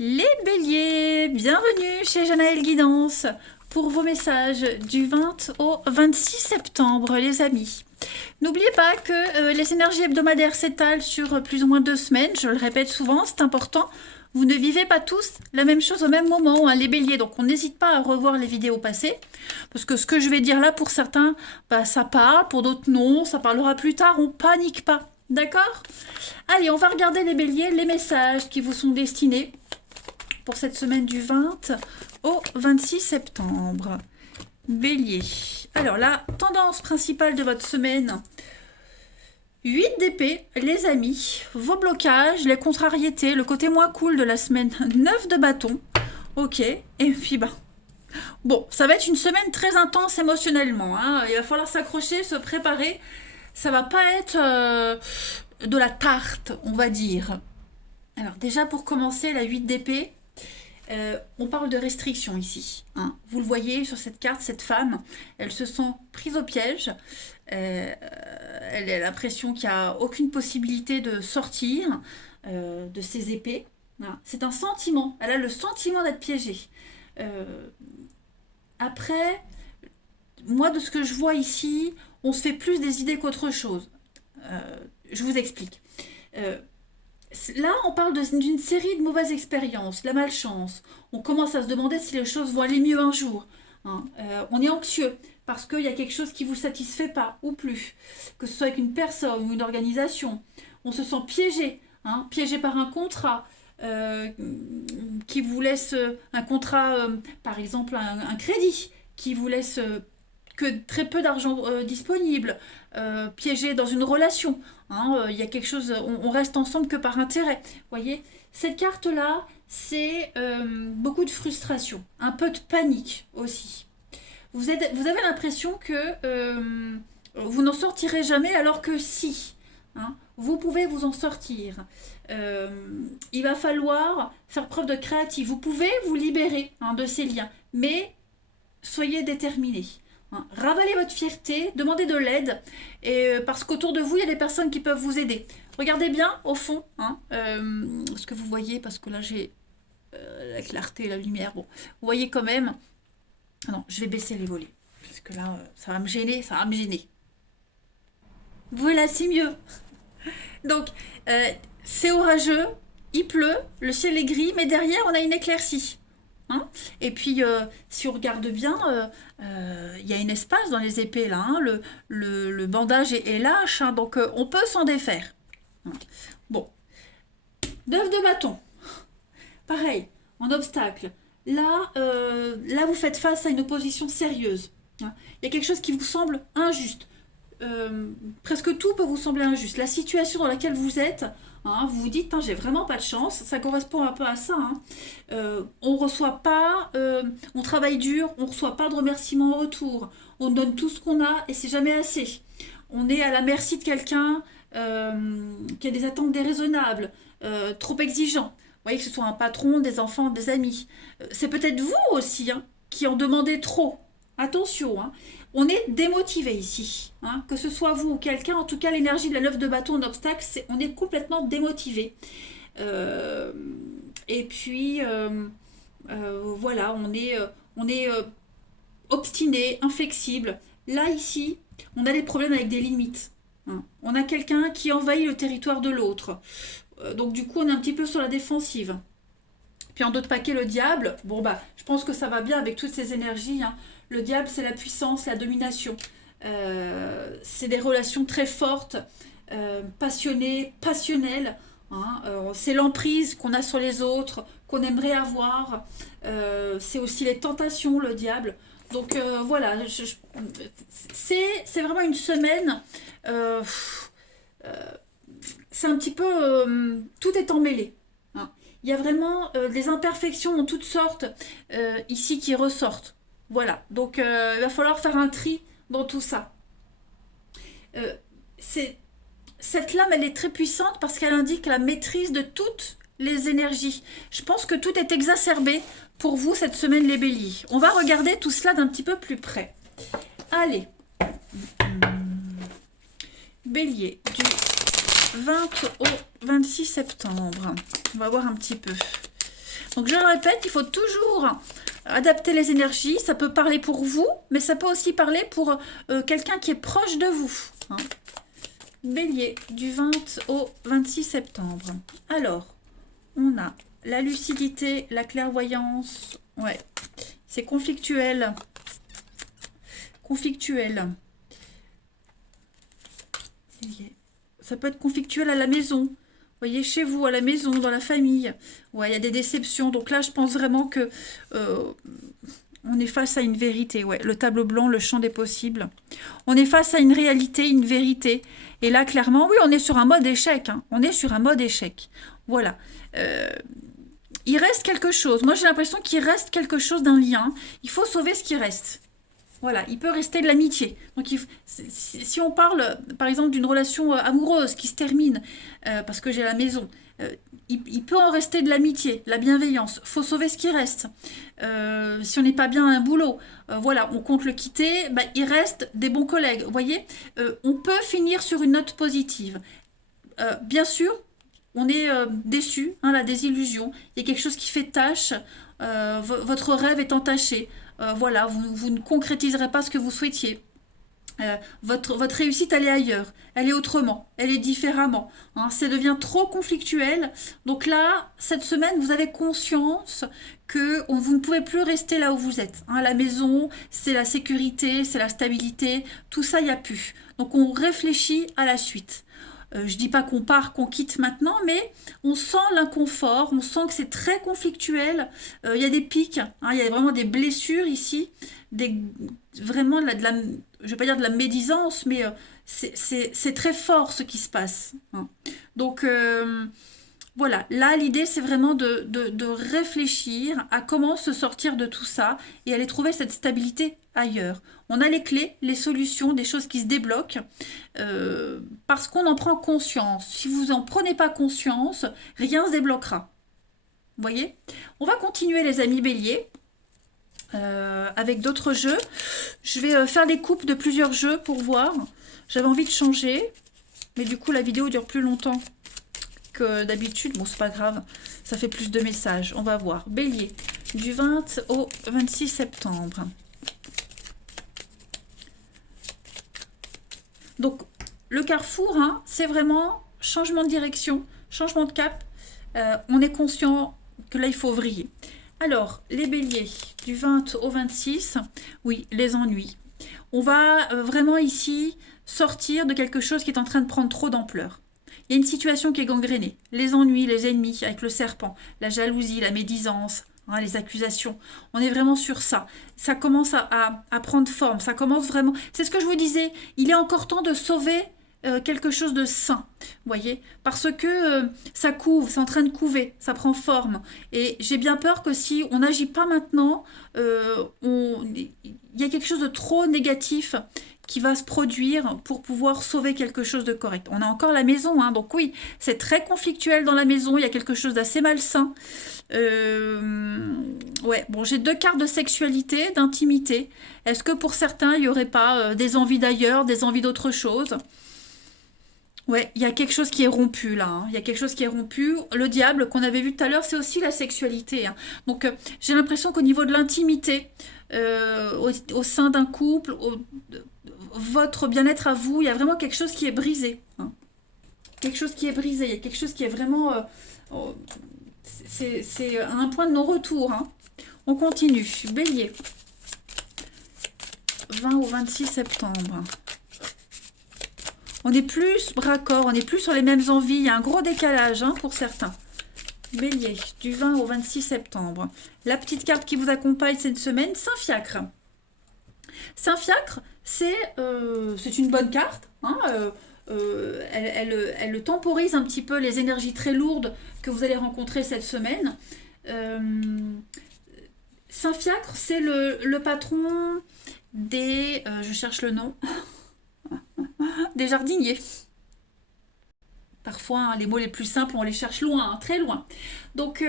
Les béliers, bienvenue chez Janaël Guidance pour vos messages du 20 au 26 septembre, les amis. N'oubliez pas que les énergies hebdomadaires s'étalent sur plus ou moins 2 semaines, je le répète souvent, c'est important. Vous ne vivez pas tous la même chose au même moment, hein, les béliers, donc on n'hésite pas à revoir les vidéos passées, parce que ce que je vais dire là, pour certains, bah, ça parle, pour d'autres non, ça parlera plus tard, on panique pas, d'accord? Allez, on va regarder les béliers, les messages qui vous sont destinés pour cette semaine du 20 au 26 septembre. Bélier. Alors, la tendance principale de votre semaine, 8 d'épée, les amis, vos blocages, les contrariétés, le côté moins cool de la semaine, 9 de bâton. Ok, et puis bon, ça va être une semaine très intense émotionnellement, hein. Il va falloir s'accrocher, se préparer. Ça va pas être de la tarte, on va dire. Alors déjà pour commencer, la 8 d'épée, on parle de restriction ici, hein. Vous le voyez sur cette carte, cette femme, elle se sent prise au piège. Elle a l'impression qu'il n'y a aucune possibilité de sortir de ses épées. Voilà. C'est un sentiment, elle a le sentiment d'être piégée. Après, moi de ce que je vois ici, on se fait plus des idées qu'autre chose. Je vous explique. Là, on parle d'une série de mauvaises expériences, la malchance. On commence à se demander si les choses vont aller mieux un jour, hein. On est anxieux parce qu'il y a quelque chose qui ne vous satisfait pas ou plus, que ce soit avec une personne ou une organisation. On se sent piégé, hein, piégé par un contrat qui vous laisse un contrat, par exemple un crédit, qui vous laisse que très peu d'argent disponible, piégé dans une relation. Hein, y a quelque chose, on reste ensemble que par intérêt. Voyez, cette carte-là, c'est beaucoup de frustration, un peu de panique aussi. Vous avez l'impression que vous n'en sortirez jamais, alors que si, hein, vous pouvez vous en sortir. Il va falloir faire preuve de créativité. Vous pouvez vous libérer, hein, de ces liens, mais soyez déterminés. Hein. Ravalez votre fierté, demandez de l'aide, et parce qu'autour de vous, il y a des personnes qui peuvent vous aider. Regardez bien au fond, hein, ce que vous voyez, parce que là j'ai la clarté, la lumière. Bon, vous voyez quand même. Ah non, je vais baisser les volets, parce que là, ça va me gêner, ça va me gêner. Voilà, c'est mieux. Donc, c'est orageux, il pleut, le ciel est gris, mais derrière, on a une éclaircie. Hein. Et puis, si on regarde bien, il y a une espace dans les épées, là. Hein. Le bandage est lâche, hein, donc on peut s'en défaire. Hein. Bon. 9 de bâton. Pareil, en obstacle. Là, vous faites face à une opposition sérieuse. Hein. Il y a quelque chose qui vous semble injuste. Presque tout peut vous sembler injuste. La situation dans laquelle vous êtes, hein, vous vous dites, j'ai vraiment pas de chance. Ça correspond un peu à ça. Hein. On reçoit pas, on travaille dur, on reçoit pas de remerciements en retour. On donne tout ce qu'on a et c'est jamais assez. On est à la merci de quelqu'un qui a des attentes déraisonnables, trop exigeant. Vous voyez, que ce soit un patron, des enfants, des amis. C'est peut-être vous aussi, hein, qui en demandez trop. Attention, hein. On est démotivé ici. Hein. Que ce soit vous ou quelqu'un, en tout cas l'énergie de la 9 de bâton en obstacle, on est complètement démotivé. Euh, et puis, voilà, on est obstiné, inflexible. Là, ici, on a des problèmes avec des limites. Hein. On a quelqu'un qui envahit le territoire de l'autre. Donc du coup, on est un petit peu sur la défensive. Puis en d'autres paquets, le diable. Bon, je pense que ça va bien avec toutes ces énergies. Hein. Le diable, c'est la puissance, la domination. C'est des relations très fortes, passionnées, passionnelles. Hein. C'est l'emprise qu'on a sur les autres, qu'on aimerait avoir. C'est aussi les tentations, le diable. Donc voilà, c'est vraiment une semaine. C'est un petit peu... tout est emmêlé. Hein. Il y a vraiment des imperfections en toutes sortes ici qui ressortent. Voilà, donc il va falloir faire un tri dans tout ça. Euh, cette lame, elle est très puissante parce qu'elle indique la maîtrise de toutes les énergies. Je pense que tout est exacerbé pour vous cette semaine, les béliers. On va regarder tout cela d'un petit peu plus près. Allez. Bélier, du 20 au 26 septembre. On va voir un petit peu. Donc je le répète, il faut toujours adapter les énergies. Ça peut parler pour vous, mais ça peut aussi parler pour quelqu'un qui est proche de vous. Hein. Bélier, du 20 au 26 septembre. Alors, on a la lucidité, la clairvoyance. Ouais, c'est conflictuel. Conflictuel. Ça peut être conflictuel à la maison. Vous voyez, chez vous, à la maison, dans la famille. Ouais, il y a des déceptions. Donc là, je pense vraiment que on est face à une vérité. Ouais, le tableau blanc, le champ des possibles. On est face à une réalité, une vérité. Et là, clairement, oui, on est sur un mode échec. Hein. On est sur un mode échec. Voilà. Il reste quelque chose. Moi, j'ai l'impression qu'il reste quelque chose d'un lien. Il faut sauver ce qui reste. Voilà, il peut rester de l'amitié. Donc, si on parle, par exemple, d'une relation amoureuse qui se termine, parce que j'ai la maison, il peut en rester de l'amitié, de la bienveillance. Il faut sauver ce qui reste. Si on n'est pas bien à un boulot, voilà, on compte le quitter, bah, il reste des bons collègues. Vous voyez, on peut finir sur une note positive. Bien sûr, on est déçu, hein, la désillusion. Il y a quelque chose qui fait tâche. Votre rêve est entaché. Voilà, vous ne concrétiserez pas ce que vous souhaitiez. Votre réussite, elle est ailleurs, elle est autrement, elle est différemment. Hein, ça devient trop conflictuel. Donc là, cette semaine, vous avez conscience que vous ne pouvez plus rester là où vous êtes. Hein, la maison, c'est la sécurité, c'est la stabilité, tout ça, il n'y a plus. Donc on réfléchit à la suite. Je dis pas qu'on part, qu'on quitte maintenant, mais on sent l'inconfort, on sent que c'est très conflictuel. Il y a des pics, hein, il y a vraiment des blessures ici, vraiment je vais pas dire de la médisance, mais c'est très fort ce qui se passe. Hein. Donc voilà, là l'idée c'est vraiment de réfléchir à comment se sortir de tout ça et aller trouver cette stabilité ailleurs. On a les clés, les solutions, des choses qui se débloquent parce qu'on en prend conscience. Si vous n'en prenez pas conscience, rien ne se débloquera. Vous voyez? On va continuer les amis béliers avec d'autres jeux. Je vais faire des coupes de plusieurs jeux pour voir. J'avais envie de changer, mais du coup la vidéo dure plus longtemps que d'habitude. Bon, c'est pas grave, ça fait plus de messages. On va voir. Bélier, du 20 au 26 septembre. Donc, le carrefour, hein, c'est vraiment changement de direction, changement de cap. On est conscient que là, il faut vriller. Alors, les béliers, du 20 au 26, oui, les ennuis. On va vraiment ici sortir de quelque chose qui est en train de prendre trop d'ampleur. Il y a une situation qui est gangrénée. Les ennuis, les ennemis avec le serpent, la jalousie, la médisance, hein, les accusations. On est vraiment sur ça. Ça commence à prendre forme. Ça commence vraiment... C'est ce que je vous disais. Il est encore temps de sauver quelque chose de sain. Vous voyez? Parce que ça couve, c'est en train de couver. Ça prend forme. Et j'ai bien peur que si on n'agit pas maintenant, il y a quelque chose de trop négatif qui va se produire pour pouvoir sauver quelque chose de correct. On a encore la maison, hein, donc oui, c'est très conflictuel dans la maison, il y a quelque chose d'assez malsain. Ouais, bon, j'ai deux cartes de sexualité, d'intimité. Est-ce que pour certains, il n'y aurait pas des envies d'ailleurs, des envies d'autre chose? Ouais, il y a quelque chose qui est rompu là. Hein. Il y a quelque chose qui est rompu. Le diable qu'on avait vu tout à l'heure, c'est aussi la sexualité. Hein. Donc j'ai l'impression qu'au niveau de l'intimité, au sein d'un couple, votre bien-être à vous, il y a vraiment quelque chose qui est brisé. Hein. Quelque chose qui est brisé. Il y a quelque chose qui est vraiment... c'est un point de non-retour. Hein. On continue. Bélier. 20 au 26 septembre. On est plus raccord, on n'est plus sur les mêmes envies. Il y a un gros décalage hein, pour certains. Bélier, du 20 au 26 septembre. La petite carte qui vous accompagne cette semaine, Saint-Fiacre. Saint-Fiacre, c'est une bonne carte. Hein, elle temporise un petit peu les énergies très lourdes que vous allez rencontrer cette semaine. Saint-Fiacre, c'est le patron des... je cherche le nom... des jardiniers. Parfois, hein, les mots les plus simples, on les cherche loin, hein, très loin. Donc,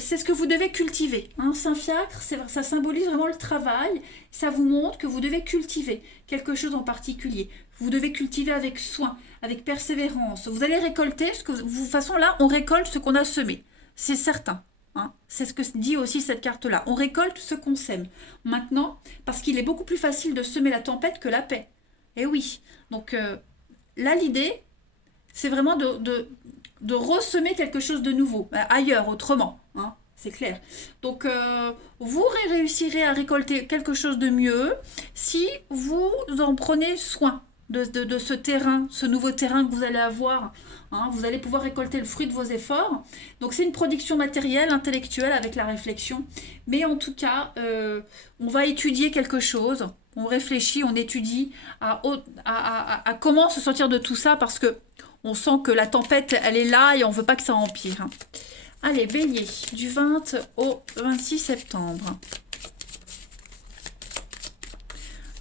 c'est ce que vous devez cultiver. Hein. Saint-Fiacre, ça symbolise vraiment le travail. Ça vous montre que vous devez cultiver quelque chose en particulier. Vous devez cultiver avec soin, avec persévérance. Vous allez récolter ce que de toute façon là, on récolte ce qu'on a semé. C'est certain. Hein. C'est ce que dit aussi cette carte-là. On récolte ce qu'on sème. Maintenant, parce qu'il est beaucoup plus facile de semer la tempête que la paix. Eh oui. Donc là, l'idée, c'est vraiment de ressemer quelque chose de nouveau, ailleurs, autrement, hein, c'est clair. Donc, vous réussirez à récolter quelque chose de mieux si vous en prenez soin de ce terrain, ce nouveau terrain que vous allez avoir. Hein, vous allez pouvoir récolter le fruit de vos efforts. Donc, c'est une production matérielle, intellectuelle avec la réflexion. Mais en tout cas, on va étudier quelque chose. On réfléchit, on étudie à comment se sortir de tout ça parce que on sent que la tempête, elle est là et on ne veut pas que ça empire. Hein. Allez, Bélier, du 20 au 26 septembre.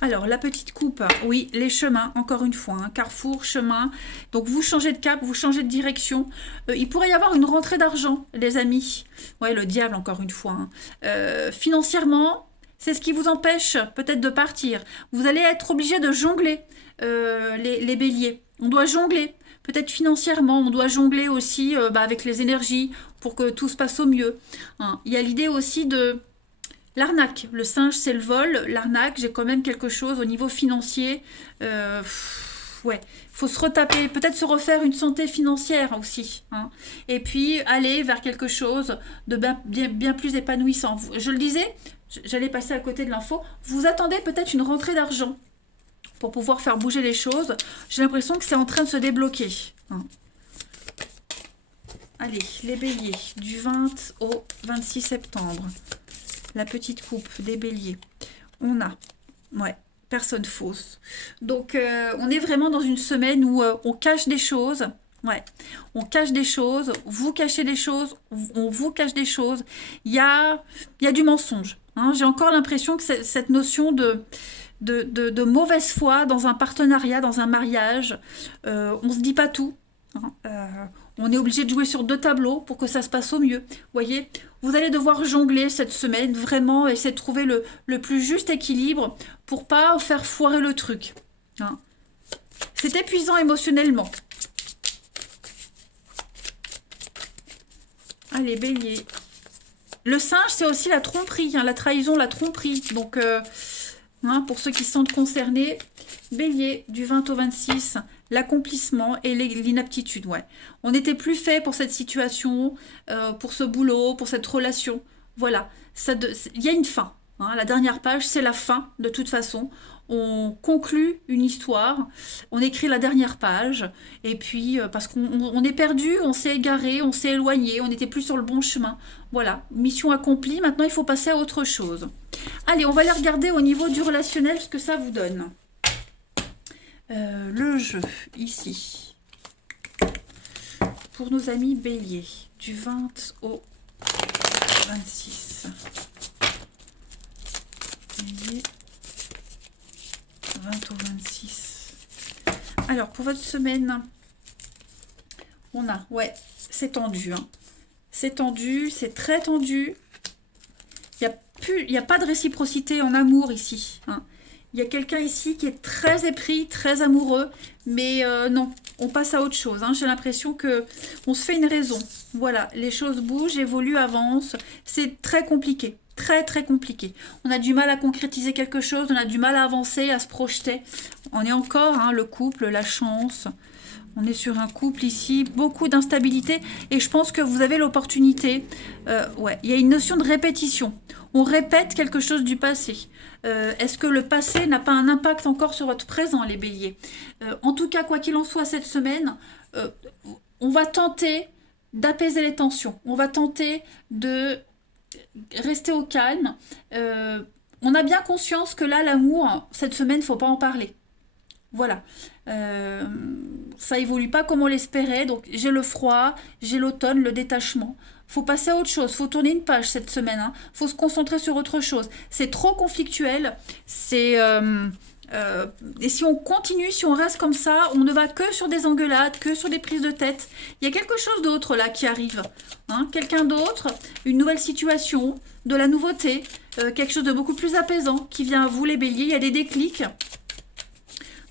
Alors, la petite coupe, oui, les chemins, encore une fois, hein, carrefour, chemin. Donc, vous changez de cap, vous changez de direction. Il pourrait y avoir une rentrée d'argent, les amis. Ouais, le diable, encore une fois. Hein. Financièrement, c'est ce qui vous empêche peut-être de partir. Vous allez être obligé de jongler, les béliers. On doit jongler. Peut-être financièrement, on doit jongler aussi avec les énergies pour que tout se passe au mieux. Hein. Il y a l'idée aussi de l'arnaque. Le singe, c'est le vol. L'arnaque, j'ai quand même quelque chose au niveau financier. Ouais, il faut se retaper, peut-être se refaire une santé financière aussi. Hein. Et puis aller vers quelque chose de bien plus épanouissant. Je le disais, j'allais passer à côté de l'info. Vous attendez peut-être une rentrée d'argent pour pouvoir faire bouger les choses. J'ai l'impression que c'est en train de se débloquer. Hein. Allez, les béliers, du 20 au 26 septembre. La petite coupe des béliers. On a, ouais, personne fausse. Donc, on est vraiment dans une semaine où on cache des choses. Ouais, on cache des choses, vous cachez des choses, on vous cache des choses. Il y a du mensonge. Hein. J'ai encore l'impression que cette notion de mauvaise foi dans un partenariat, dans un mariage. On ne se dit pas tout. Hein. On est obligé de jouer sur 2 tableaux pour que ça se passe au mieux. Vous voyez, vous allez devoir jongler cette semaine, vraiment essayer de trouver le plus juste équilibre pour pas faire foirer le truc. Hein. C'est épuisant émotionnellement. Allez, bélier. Le singe, c'est aussi la tromperie, hein, la trahison, la tromperie. Donc, hein, pour ceux qui se sentent concernés, bélier, du 20 au 26, l'accomplissement et l'inaptitude. Ouais. On n'était plus fait pour cette situation, pour ce boulot, pour cette relation. Voilà, il y a une fin. Hein. La dernière page, c'est la fin, de toute façon. On conclut une histoire, on écrit la dernière page, et puis parce qu'on est perdu, on s'est égaré, on s'est éloigné, on n'était plus sur le bon chemin. Voilà, mission accomplie, maintenant il faut passer à autre chose. Allez, on va aller regarder au niveau du relationnel ce que ça vous donne. Le jeu, ici, pour nos amis béliers, du 20 au 26. Bélier. 20 au 26. Alors, pour votre semaine, on a, ouais, c'est tendu. Hein. C'est tendu, c'est très tendu. Il n'y a pas de réciprocité en amour ici. Hein. Il y a quelqu'un ici qui est très épris, très amoureux, mais non, on passe à autre chose. Hein. J'ai l'impression qu'on se fait une raison. Voilà, les choses bougent, évoluent, avancent. C'est très compliqué. Très très compliqué. On a du mal à concrétiser quelque chose, on a du mal à avancer, à se projeter. On est encore, hein, le couple, la chance. On est sur un couple ici, beaucoup d'instabilité et je pense que vous avez l'opportunité. Ouais, il y a une notion de répétition. On répète quelque chose du passé. Est-ce que le passé n'a pas un impact encore sur votre présent, les béliers? En tout cas, quoi qu'il en soit, cette semaine, on va tenter d'apaiser les tensions. On va tenter de rester au calme. On a bien conscience que là, l'amour, cette semaine, il ne faut pas en parler. Voilà. Ça évolue pas comme on l'espérait. Donc, j'ai le froid, j'ai l'automne, le détachement. Faut passer à autre chose. Faut tourner une page cette semaine. Hein. Faut se concentrer sur autre chose. C'est trop conflictuel. C'est Et si on continue, si on reste comme ça, on ne va que sur des engueulades, que sur des prises de tête. Il y a quelque chose d'autre là qui arrive. Hein, quelqu'un d'autre, une nouvelle situation, de la nouveauté, quelque chose de beaucoup plus apaisant qui vient à vous les béliers. Il y a des déclics.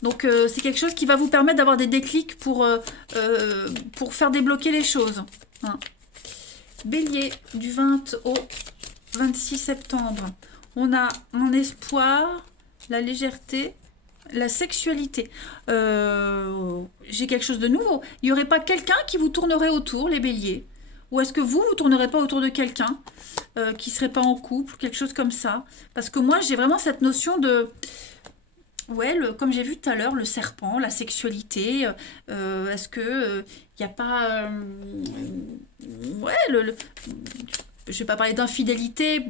Donc c'est quelque chose qui va vous permettre d'avoir des déclics pour faire débloquer les choses. Hein. Bélier, du 20 au 26 septembre. On a un espoir, la légèreté, la sexualité. J'ai quelque chose de nouveau. Il n'y aurait pas quelqu'un qui vous tournerait autour, les béliers? Ou est-ce que vous tournerez pas autour de quelqu'un qui serait pas en couple, quelque chose comme ça? Parce que moi, j'ai vraiment cette notion de... Ouais, comme j'ai vu tout à l'heure, le serpent, la sexualité, est-ce que il n'y a pas... ouais, je ne vais pas parler d'infidélité,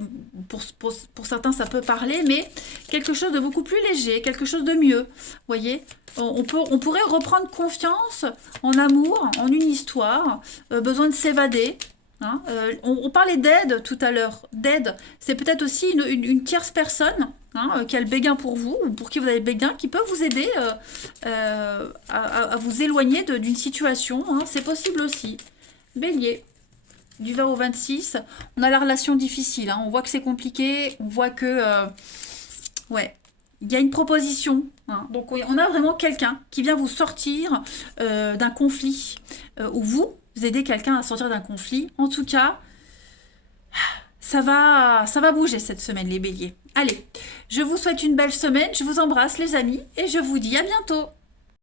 pour certains ça peut parler, mais quelque chose de beaucoup plus léger, quelque chose de mieux, voyez. On pourrait reprendre confiance en amour, en une histoire, besoin de s'évader. Hein. On parlait d'aide tout à l'heure. D'aide, c'est peut-être aussi une tierce personne hein, qui a le béguin pour vous, ou pour qui vous avez le béguin, qui peut vous aider à vous éloigner d'une situation. Hein. C'est possible aussi. Bélier. Du 20 au 26, on a la relation difficile. Hein. On voit que c'est compliqué. On voit que... ouais. Il y a une proposition. Hein. Donc, on a vraiment quelqu'un qui vient vous sortir d'un conflit. Ou vous aidez quelqu'un à sortir d'un conflit. En tout cas, ça va bouger cette semaine, les béliers. Allez, je vous souhaite une belle semaine. Je vous embrasse, les amis. Et je vous dis à bientôt.